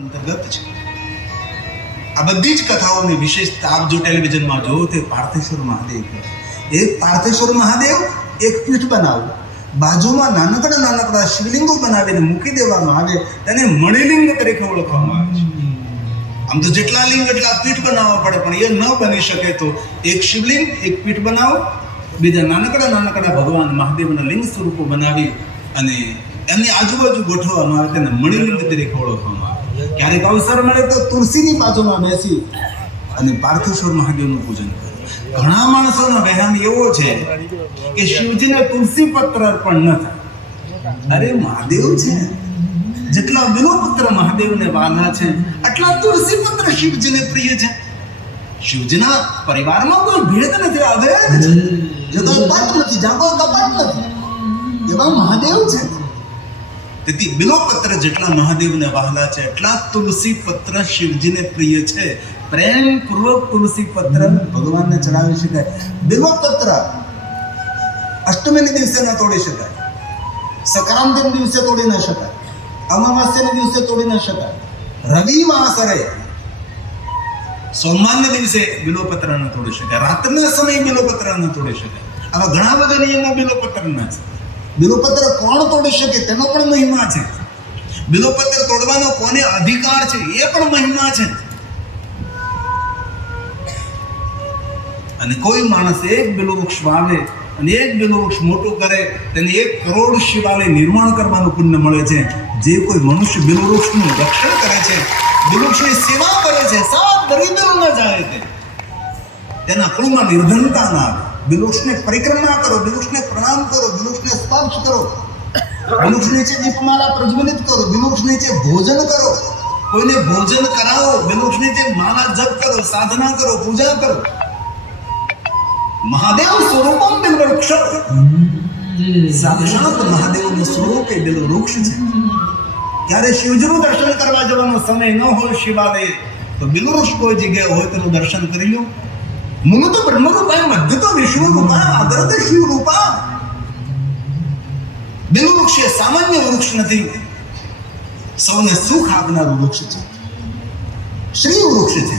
અંતર્ગત છે. આ બધી જ કથાઓની વિશેષતા આપ જો ટેલિવિઝનમાં જોવો તે પાર્થેશ્વર મહાદેવ. એક પાર્થેશ્વર મહાદેવ એક પીઠ બનાવો, બાજુમાં નાનકડા શિવલિંગો બનાવીને મૂકી દેવામાં આવે, તેને મણિલિંગ તરીકે ઓળખવામાં આવે છે. આમ તો જેટલા લિંગ એટલા પીઠ બનાવવા પડે, પણ એ ન બની શકે તો એક શિવલિંગ એક પીઠ બનાવો, બીજા નાનકડા ભગવાન મહાદેવના લિંગ સ્વરૂપો બનાવી અને એમની આજુબાજુ ગોઠવવામાં આવે, તેને મણિલિંગ તરીકે ઓળખવામાં આવે. ક્યારેક અવસર મળે તો તુલસીની બાજુમાં બેસી અને પાર્થેશ્વર મહાદેવનું પૂજન કરે. ઘણા માણસોનો વહેમ એવો છે કે શિવજીને તુલસી પત્ર અર્પણ ન થાય. અરે મહાદેવ છે, જેટલા બિલ્વપત્ર મહાદેવને વાલા છે એટલા તુલસી પત્ર શિવજીને પ્રિય છે. શિવજીના પરિવારમાં કોઈ ભેદ નથી, અભેદ છે. જે કોઈ પટ નથી, જ્યાં કોઈ કપટ નથી, એવા મહાદેવ છે. તેથી બિલ્વપત્ર જેટલા મહાદેવને વહાલા છે એટલા તુલસી પત્ર શિવજીને પ્રિય છે. પ્રેમપૂર્વક તુલસી પત્ર ભગવાનને ચડાવી શકાય. બિલ્વપત્ર અષ્ટમીના દિવસે ન તોડી શકાય, સંક્રાંતિના દિવસે તોડી ન શકાય, અમાવાસ્યાના દિવસે તોડી ન શકાય, રવિ મહાસરે સોમવારના દિવસે બિલ્વપત્ર ન તોડી શકાય, રાત્રના સમયે બિલ્વપત્ર ન તોડી શકાય. આવા ઘણા બધા નિયમો બિલ્વપત્રના છે. બિલ્વપત્ર કોણ તોડી શકે તેનો પણ મહિમા છે. બિલ્વપત્ર તોડવાનો કોને અધિકાર છે એ પણ મહિમા છે. અને કોઈ માણસ એક બિલ્વવૃક્ષ વાવે અને એક બિલ્વવૃક્ષ મોટું કરે, તેને 1 કરોડ શિવાલય નિર્માણ કરવાનું પુણ્ય મળે છે. જે કોઈ મનુષ્ય બિલ્વવૃક્ષનું રક્ષણ કરે છે, બિલ્વવૃક્ષની સેવા કરે છે, સાત દરિદ્ર ન જાય છે, તેના કુળમાં નિર્ધનતા ના આવે. બિલ્વવૃક્ષને પરિક્રમા કરો, બિલ્વવૃક્ષને પ્રણામ કરો, બિલ્વવૃક્ષને સ્પર્શ કરો, બિલ્વવૃક્ષ નીચે દીપમાલા પ્રજ્વલિત કરો, બિલ્વવૃક્ષ નીચે ભોજન કરો, કોઈને ભોજન કરાવો, બિલ્વવૃક્ષ નીચે માલા જપ કરો, સાધના કરો, પૂજા કરો. મહાદેવ સ્વરૂપમ બિલ્વવૃક્ષ, સાક્ષાત મહાદેવનું સ્વરૂપ એ બિલ્વવૃક્ષ છે. ત્યારે શિવજીનું દર્શન કરવા જવાનો સમય ન હોય શિવાલય, તો બિલ્વવૃક્ષ કોઈ જગ્યાએ હોય તેનું દર્શન કરી લો. મુનું તો બ્રહ્મરૂપાય, મધ્ય તો વિષ્ણુરૂપા, અગ્ર તો શિવરૂપા. બિલ્વવૃક્ષ એ સામાન્ય વૃક્ષ નથી, સૌને સુખ આપનારું વૃક્ષ છે. શ્રી વૃક્ષ છે,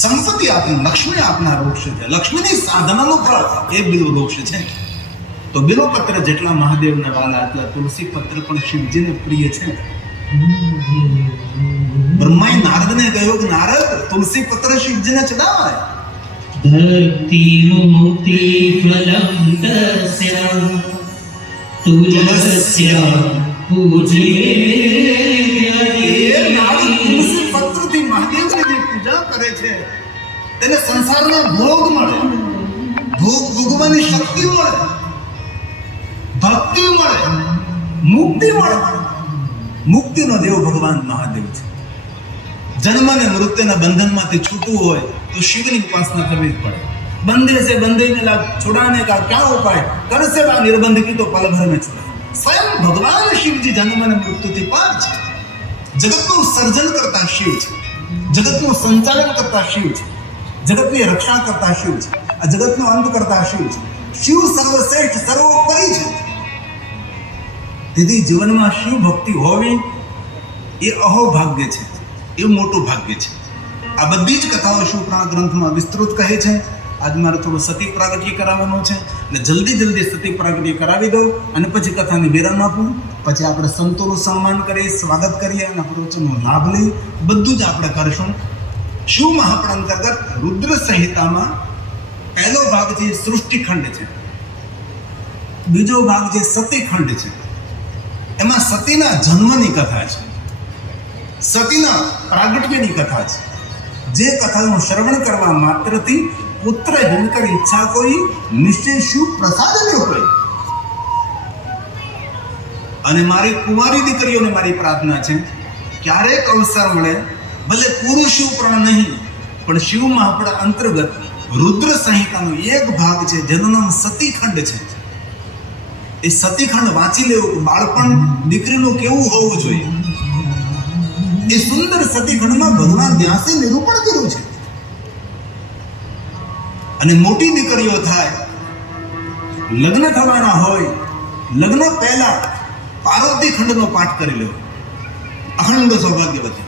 સંપત્તિ આપનાર, લક્ષ્મી આપનાર વૃક્ષ છે. લક્ષ્મીની સાધનાનું ફળ એ બિલ્વવૃક્ષ છે. તો બિલ્વપત્ર જેટલા મહાદેવને વાલા એટલા તુલસી પત્ર પણ શિવજીને પ્રિય છે. બ્રહ્માએ નારદને કહ્યું કે નારદ, તુલસી પત્ર શિવજીને ચડાવાય. ભક્તિ મુક્તિ ફલમ તસ્યા તુલસ્યા પૂજ્યે. તુલસી પત્રથી મહાદેવની જે પૂજા કરે છે તેને સંસારના ભોગ મળે, ભોગ ભોગવવાની શક્તિ મળે, ભક્તિ મળે, મુક્તિ મળે. મુક્તિનો દેવ ભગવાન મહાદેવ છે. જન્મ અને મૃત્યુના બંધનમાંથી છૂટવું હોય તો શિવની ઉપાસના કરવી જ પડે. બંધે से बंधे में लाभ छुड़ाने का क्या उपाय, कर सेवा निर्बंध की तो पल भर में छुड़ाए. स्वयं भगवान शिवजी जन्म અને મૃત્યુથી પાર છે. જગતનું સર્જન કરતા શિવ છે, જગતનું સંચાલન કરતા શિવ છે, જગતની રક્ષા કરતા શિવ છે, આ જગતનો અંત કરતા શિવ છે. શિવ સર્વશ્રેષ્ઠ સર્વોપરી છે. તેથી જીવનમાં શિવ ભક્તિ હોવી એ અહોભાગ્ય છે, એ મોટું ભાગ્ય છે. આ બધી જ કથાઓ શિવપુરાણ ગ્રંથમાં વિસ્તૃત કહે છે. આજ મારે થોડું સતી પ્રાગટ્ય કરાવવાનું છે એટલે જલ્દી સતી પ્રાગટ્ય કરાવી દઉં અને પછી કથાની વિરામ આપું. પછી આપણે સંતોનું સન્માન કરીએ, સ્વાગત કરીએ અને પ્રવચનનો લાભ લઈ. બધું જ આપણે કરીશું. શિવ મહાપુરાણ અંતર્ગત રુદ્ર સંહિતામાં પહેલો ભાગ જે સૃષ્ટિખંડ છે, બીજો ભાગ જે સતીખંડ છે, એમાં સતીના જન્મની કથા છે, સતીના પ્રાગટ્યની કથા છે. જે કથાનું શ્રવણ કરવા માત્રથી પુત્ર જનકર ઈચ્છા કોઈ નિશ્ચય શિવ પ્રસાદ હોય. અને મારી કુંવારી દીકરીઓને મારી પ્રાર્થના છે, ક્યારેક અવસર મળે, ભલે પૂરું શિવપુરાણ નહીં પણ શિવ મહાપુરાણ અંતર્ગત રુદ્ર સંહિતાનો એક ભાગ છે જેનું નામ સતીખંડ છે. એ સતીખંડ વાંચી લેવું કે બાળપણ દીકરીનું કેવું હોવું જોઈએ. એ સુંદર સતીખંડમાં ભગવાન વ્યાસે નિરૂપણ કર્યું છે. અને મોટી દીકરીઓ થાય, લગ્ન થવાના હોય, લગ્ન પહેલા પાર્વતી ખંડનો પાઠ કરી લેવો, અખંડ સૌભાગ્યવતી.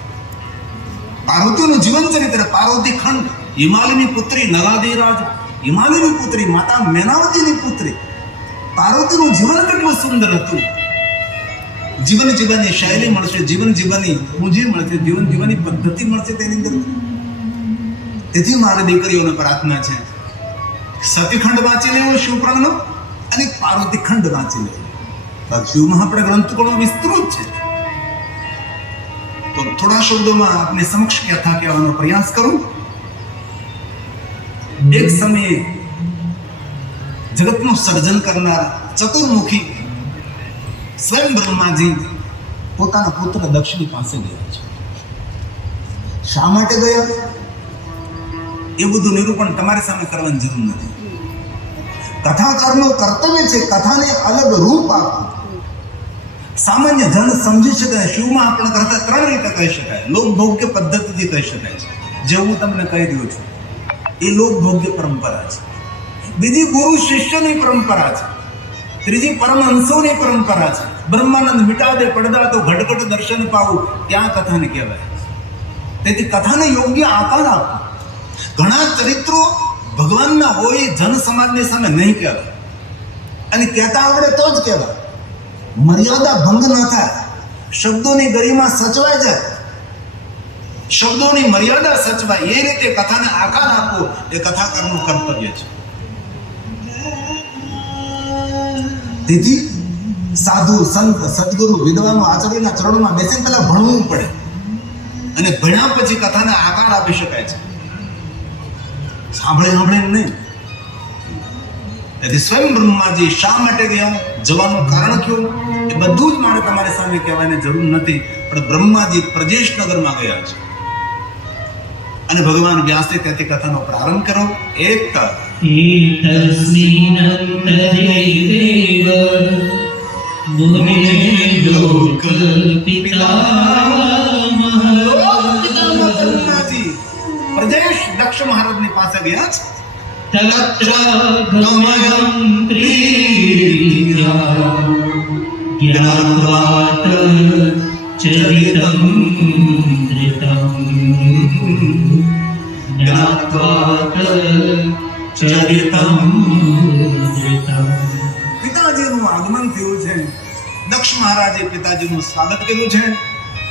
પાર્વતીનું જીવન ચરિત્ર, પાર્વતી ખંડ, હિમાલયની પુત્રી નલાદેરાજ, હિમાલયની પુત્રી માતા મેનાવતીની પુત્રી. પાર્વતીનું જીવન કેટલું સુંદર હતું. જીવન જીવવાની શૈલી મળશે, જીવન જીવવાની પૂંજી મળશે, જીવન જીવવાની પદ્ધતિ મળશે તેની અંદર. તેથી મારી દીકરીઓને પ્રાર્થના છે, સતીખંડ વાંચી લેવો શિવપુરાણનો અને પાર્વતી ખંડ વાંચી લેવો. શિવ મહાપુરાણ ગ્રંથ ઘણો વિસ્તૃત છે. તો થોડા શબ્દોમાં આપની સમક્ષ કથા કહેવાનો પ્રયાસ કરું. એક સમયે જગતનું સર્જન કરનાર ચતુર્મુખી સ્વયં બ્રહ્માજી પોતાના પુત્ર દક્ષની પાસે ગયા છે. શા માટે ગયા એ બધું નિરૂપણ તમારી સામે કરવાની જરૂર નથી. કથાકારનું કર્તવ્ય છે કથાને અલગ રૂપ આપવું. સામાન્ય જન સમજી શકાય. શિવમાં આપણે કરતા ત્રણ રીતે કહી શકાય. લોકભોગ્ય પદ્ધતિથી કહી શકાય છે, જે હું તમને કહી રહ્યો છું એ લોકભોગ્ય પરંપરા છે. બીજી ગુરુ શિષ્યની પરંપરા છે. ત્રીજી પરમહંસોની પરંપરા છે. બ્રહ્માનંદ મિટા દે પડદા તો ઘટઘટ દર્શન પાવું, ત્યાં કથાને કહેવાય. તેથી કથાને યોગ્ય આકાર આપવો. ઘણા ચરિત્રો ભગવાનના હોય જન સમાજની સામે નહીં કહેવાય, અને કહેતા આવડે તો જ કહેવાય. મર્યાદા ભંગ ન થાય, શબ્દોની ગરિમા સચવાય જાય, શબ્દોની મર્યાદા સચવાય એ રીતે કથાને આકાર આપવો એ કથાકારનું કર્તવ્ય છે. તેથી સાધુ સંત સદગુરુ વિદ્વાનો આચાર્યના ચરણોમાં બેસીને પહેલા ભણવું પડે, અને ભણ્યા પછી કથાને આકાર આપી શકાય છે. સાંભળે નહીં. તેથી સ્વયં બ્રહ્માજી શા માટે ગયા, જવાનું કારણ કયું, એ બધું જ મારે તમારી સામે કહેવાની જરૂર નથી. પણ બ્રહ્માજી પ્રજેશ નગરમાં ગયા છે, અને ભગવાન વ્યાસે ત્યાંથી કથાનો પ્રારંભ કર્યો. એક एतस्मिन्नन्तरेव मुने लोकपितामहः બ્રહ્માજી પ્રજેશ દક્ષ મહારાજની પાસે ગયા છે. तत्र गमनं प्रीत्या ज्ञात्वात चरितं धृतं ज्ञात्वात ચરિતમ ધૃતમ. પિતાજીનું આગમન થયું છે. દક્ષ મહારાજે પિતાજીનું સ્વાગત કર્યું છે.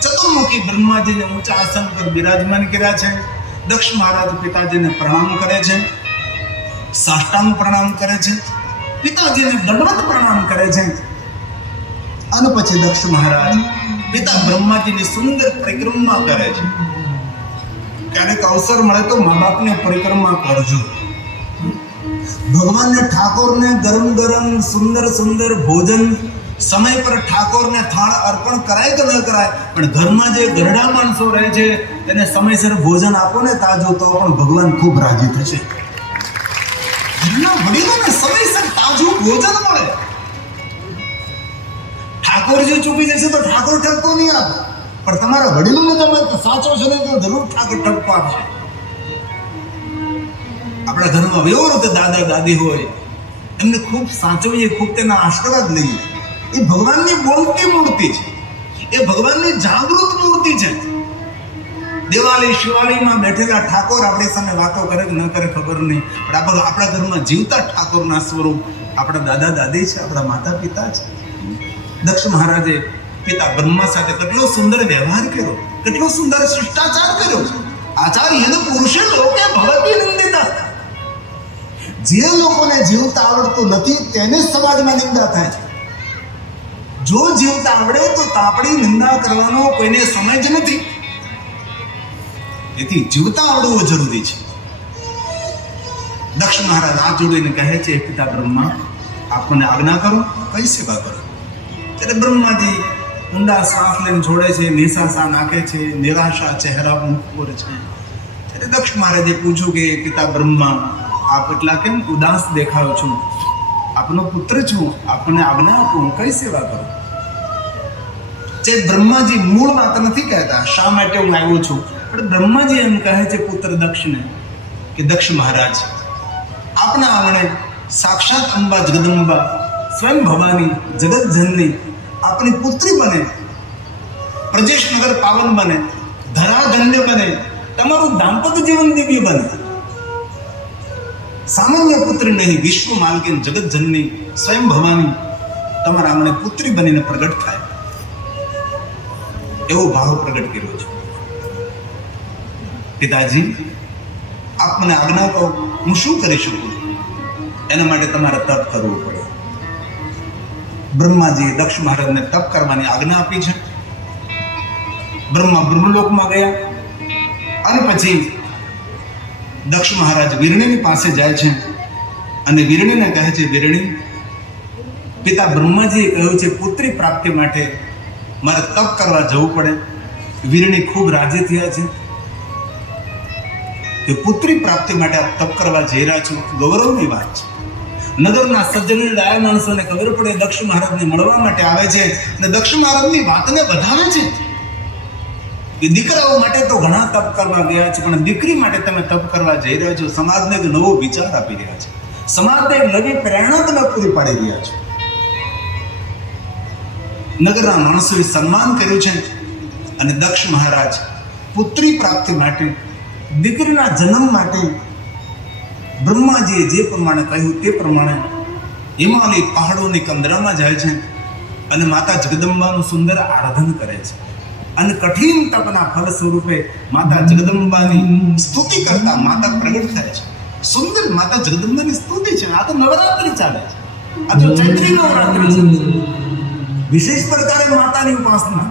ચતુર્મુખી બ્રહ્માજીને ઊંચા આસન પર બિરાજમાન કર્યા છે. દક્ષ મહારાજ પિતાજીને પ્રણામ કરે છે, સાષ્ટાંગ પ્રણામ કરે છે, પિતાજીને દંડવત પ્રણામ કરે છે. અને પછી દક્ષ મહારાજ પિતા બ્રહ્માજીની સુંદર પરિક્રમા કરે છે. ક્યારેક અવસર મળે તો મા બાપને પરિક્રમા કરજો. ભગવાનને ઠાકોરને ગરમ ગરમ સુંદર સુંદર ભોજન સમય પર ઠાકોરને થાળ અર્પણ કરાય કે ન કરાય, પણ ઘરમાં જે ગરડા માણસો રહે છે તેને સમયસર ભોજન આપો ને તાજું, તો પણ ભગવાન ખૂબ રાજી થશે. ઘરના વડીલોને સમયસર તાજું ભોજન મળે. ઠાકોરજી ચૂકી જશે તો ઠાકોર ઠપકો નહીં આપે, પણ તમારા વડીલોને તમે સાચો છે ને તો જરૂર ઠાકોર ઠપકો આપશે. આપણા ઘરમાં વ્યવહાર દાદા દાદી હોય એમને ખૂબ સાચવીએ, ખૂબ તેના આશીર્વાદ લઈએ. એ ભગવાનની બોલતી મૂર્તિ છે, એ ભગવાનની જાગૃત મૂર્તિ છે. દિવાળી શિવાળીમાં બેઠેલા ઠાકોર આપણી સામે વાતો કરે કે ન કરે ખબર નહીં, પણ આપણા ઘરમાં જીવતા ઠાકોરના સ્વરૂપ આપણા દાદા દાદી છે, આપણા માતા પિતા છે. દક્ષ મહારાજે પિતા બ્રહ્મા સાથે કેટલો સુંદર વ્યવહાર કર્યો, કેટલો સુંદર શિષ્ટાચાર કર્યો. આચાર્ય પુરુષે લોકે ભવતી નિંદિતા. જે લોકોને જીવતા આવડતું નથી તેને સમાજમાં નિંદા થાય છે. જો જીવતા આવડે તો તાપડી નિંદા કરવાનો કોઈને સમય જ નથી. તેથી જીવતા આવડવું જરૂરી છે. દક્ષ મહારાજ હાથ જોડીને કહે છે, પિતા બ્રહ્મા, આપણને આજ્ઞા કરો, કઈ સેવા કરો. ત્યારે બ્રહ્માજી ઊંડા શ્વાસ લઈને છોડે છે, નિશાસા નાખે છે, નિરાશા ચહેરા ઉપર છે. ત્યારે દક્ષ મહારાજે પૂછ્યું કે પિતા બ્રહ્મા, આપ એટલા કેમ ઉદાસ દેખાયો છો? આપનો પુત્ર છું, આપને આજ્ઞા આપું, કઈ સેવા કરું? જે બ્રહ્માજી મૂળ વાત નથી કહેતા શા માટે હું આવ્યો છું, પણ બ્રહ્માજી એમ કહે છે પુત્ર દક્ષને કે દક્ષ મહારાજ, આપના આંગણે સાક્ષાત અંબા જગદંબા સ્વયં ભવાની જગત જનની આપની પુત્રી બને, પ્રજેશ નગર પાવન બને, ધરા ધન્ય બને, તમારું દાંપત્ય જીવન દિવ્ય બને. સામાન્ય પુત્રી નહીં, વિશ્વ માલકીન જગત જનની સ્વયં ભવાની તમારા આંગણે પુત્રી બનીને પ્રગટ થાય, એવો ભાવ પ્રગટ કર્યો છે. પિતાજી, આપ મને આજ્ઞા કહો, હું શું કરી શકું? એના માટે તમારે તપ કરવું પડે. બ્રહ્માજીએ દક્ષ મહારાજને તપ કરવાની આજ્ઞા આપી છે. બ્રહ્મા બ્રહ્મલોકમાં ગયા અને પછી દક્ષ મહારાજ વીરણીની પાસે જાય છે અને વીરણીને કહે છે, વીરણી, પિતા બ્રહ્માજીએ કહ્યું છે પુત્રી પ્રાપ્તિ માટે મારે તપ કરવા જવું પડે. વીરણી ખૂબ રાજી થયા છે કે પુત્રી પ્રાપ્તિ માટે આપ તપ કરવા જઈ રહ્યા છો, ગૌરવની વાત છે. નગરના સજ્જન ડાયા માણસોને ખબર પડે દક્ષ મહારાજને મળવા માટે આવે છે અને દક્ષ મહારાજની વાતને વધાવે છે કે દીકરાઓ માટે તો ઘણા તપ કરવા ગયા છે, પણ દીકરી માટે તમે તપ કરવા જઈ રહ્યા છો. સમાજને એક નવો વિચાર આપી રહ્યા છે, સમાજને એક નવી પ્રેરણા તમે પૂરી પાડી રહ્યા છો. નગરના માણસોએ સન્માન કર્યું છે અને દક્ષ મહારાજ પુત્રી પ્રાપ્તિ માટે, દીકરીના જન્મ માટે બ્રહ્માજીએ જે પ્રમાણે કહ્યું તે પ્રમાણે હિમાલય પહાડોની કંદરામાં જાય છે અને માતા જગદંબાનું સુંદર આરાધન કરે છે. અને કઠિન તપના ફળ સ્વરૂપે માતા જગદંબાની સ્તુતિ કરતા માતા પ્રગટ થાય છે. સુંદર માતા જગદંબાની સ્તુતિ છે. આ તો નવરાત્રિ ચાલે છે, આ તો ચૈત્રી નવરાત્રિ છે. વિશેષ પ્રકારે માતાની ઉપાસના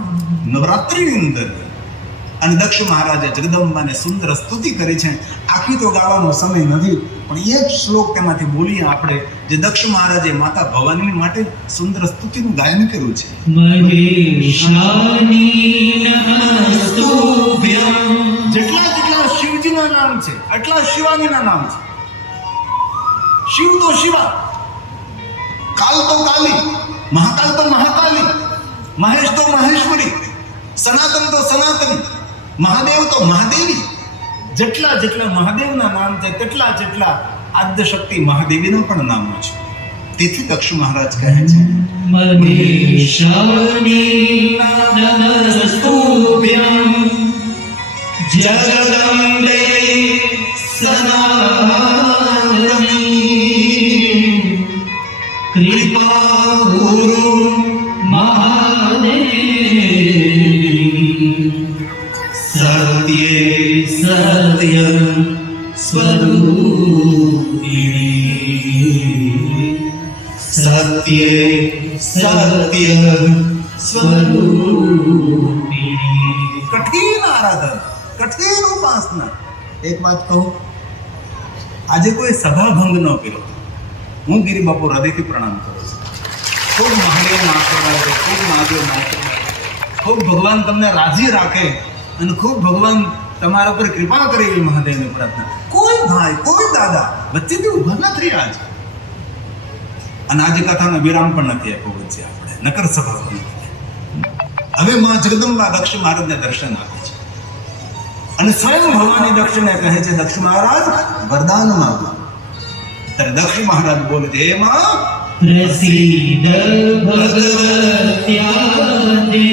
નવરાત્રિની અંદર. અને દક્ષ મહારાજે જગદંબાને સુંદર સ્તુતિ કરી છે. આખી તો ગાવાનો સમય નથી, પણ એક શ્લોક તેમાંથી બોલીએ આપણે, જે દક્ષ મહારાજે માતા ભવાની માટે સુંદર સ્તુતિનું ગાયન કર્યું છે. જેટલા જેટલા શિવજીના નામ છે એટલા શિવાનીના નામ છે. શિવ તો શિવા, કાલ તો કાલી, મહાકાલ તો મહાકાલી, મહેશ તો મહેશ્વરી, સનાતન તો સનાતની, મહાદેવ તો મહાદેવી. જેટલા જેટલા મહાદેવના નામ છે તેટલા જેટલા આદ્ય શક્તિ મહાદેવીના પણ નામો છે. તેથી દક્ષ મહારાજ કહે છે, જગદંબે સનાતની કૃપા ગુરુ મહાદેવી સત્ય સત્ય સ્વરૂપિણી સત્ય સત્ય સ્વરૂપિણી. કઠિન આરાધન, કઠિન ઉપાસના. એક વાત કહું, આજે કોઈ સભાભંગ ન કર્યો. હું ગિરી બાપુ હૃદયથી પ્રણામ કરું છું. ખૂબ મહાદેવના આશીર્વાદ છે, ખૂબ મહાદેવના આશીર્વાદ, ખૂબ ભગવાન તમને રાજી રાખે અને ખૂબ ભગવાન તમારા પર કૃપા કરે એવી મહાદેવની પ્રાર્થના. કોઈ ભાઈ, કોઈ દાદા વચ્ચેથી ઉભા નથી રહ્યા છે. અને આજે કથાનો વિરામ પણ નથી આપ્યો વચ્ચે આપણે, નકર સભાભંગ. હવે માં જગદંબા દક્ષ મહારાજને દર્શન આપે છે અને સ્વયં ભવાની દક્ષને કહે છે, દક્ષ મહારાજ વરદાન માંગો. ત્યારે દક્ષ મહારાજ બોલે છે, હે માં પ્રસિદ્ધ ભગવત્યાદે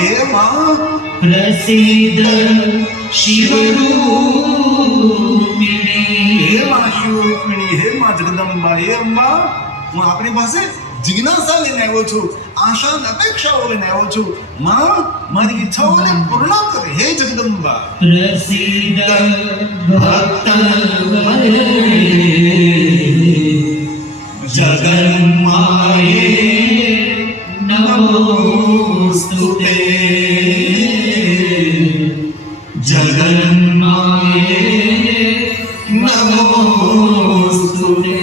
હે માં પ્રસિદ્ધ શિવરૂપિણી હે માં શિવ રૂપિણી, હે માં જગદંબા, હે અંબા, હું આપણી પાસે જિજ્ઞાસા લઈને આવ્યો છું, આશા અને અપેક્ષાઓ લઈને આવ્યો છું. માં, મારી ઈચ્છાઓને પૂર્ણ કરે, હે જગદંબા. પ્રસિદ્ધ ભક્ત જગન્માયે નમોસ્તુતે જગન્માયે નમોસ્તુતે.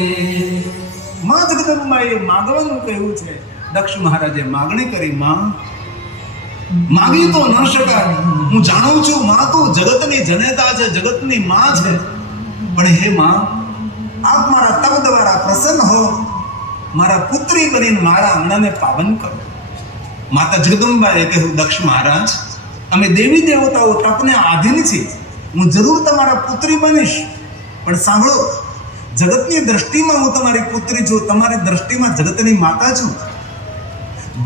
માં જગદંબાએ માગવાનું કહ્યું છે. દક્ષ મહારાજે માગણી કરી, માં માગી તો ન શકાય. હું જાણું છું માં તો જગતની જનેતા છે, જગતની માં છે, પણ હે માં, આપ મારા તપ દ્વારા પ્રસન્ન હો, મારા પુત્રી બનીને મારા આંગણાને પાવન કરો. માતા જગદંબાએ કહ્યું, દક્ષ મહારાજ, અમે દેવી દેવતાઓ તપને આધીન છીએ, હું જરૂર તમારા પુત્રી બનીશ, પણ સાંભળો, જગતની દ્રષ્ટિમાં હું તમારી પુત્રી છું, તમારી દ્રષ્ટિમાં જગતની માતા છું.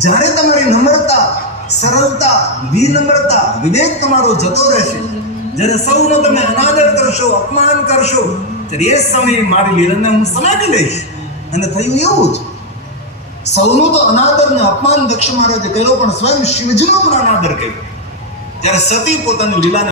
જ્યારે તમારી નમ્રતા, સરળતા, વિનમ્રતા, વિવેક તમારો જતો રહેશે, જ્યારે સૌનો તમે અનાદર કરશો, અપમાન કરશો, ત્યારે એ સમયે મારી લીલાને હું સમેટી લઈશ. અને થયું એવું જ. સૌનો તો અનાદર ને અપમાન દક્ષ મહારાજે કર્યો, પણ સ્વયં શિવજીનો પણ અનાદર કર્યો. જ્યારે સતી પોતાની લીલાને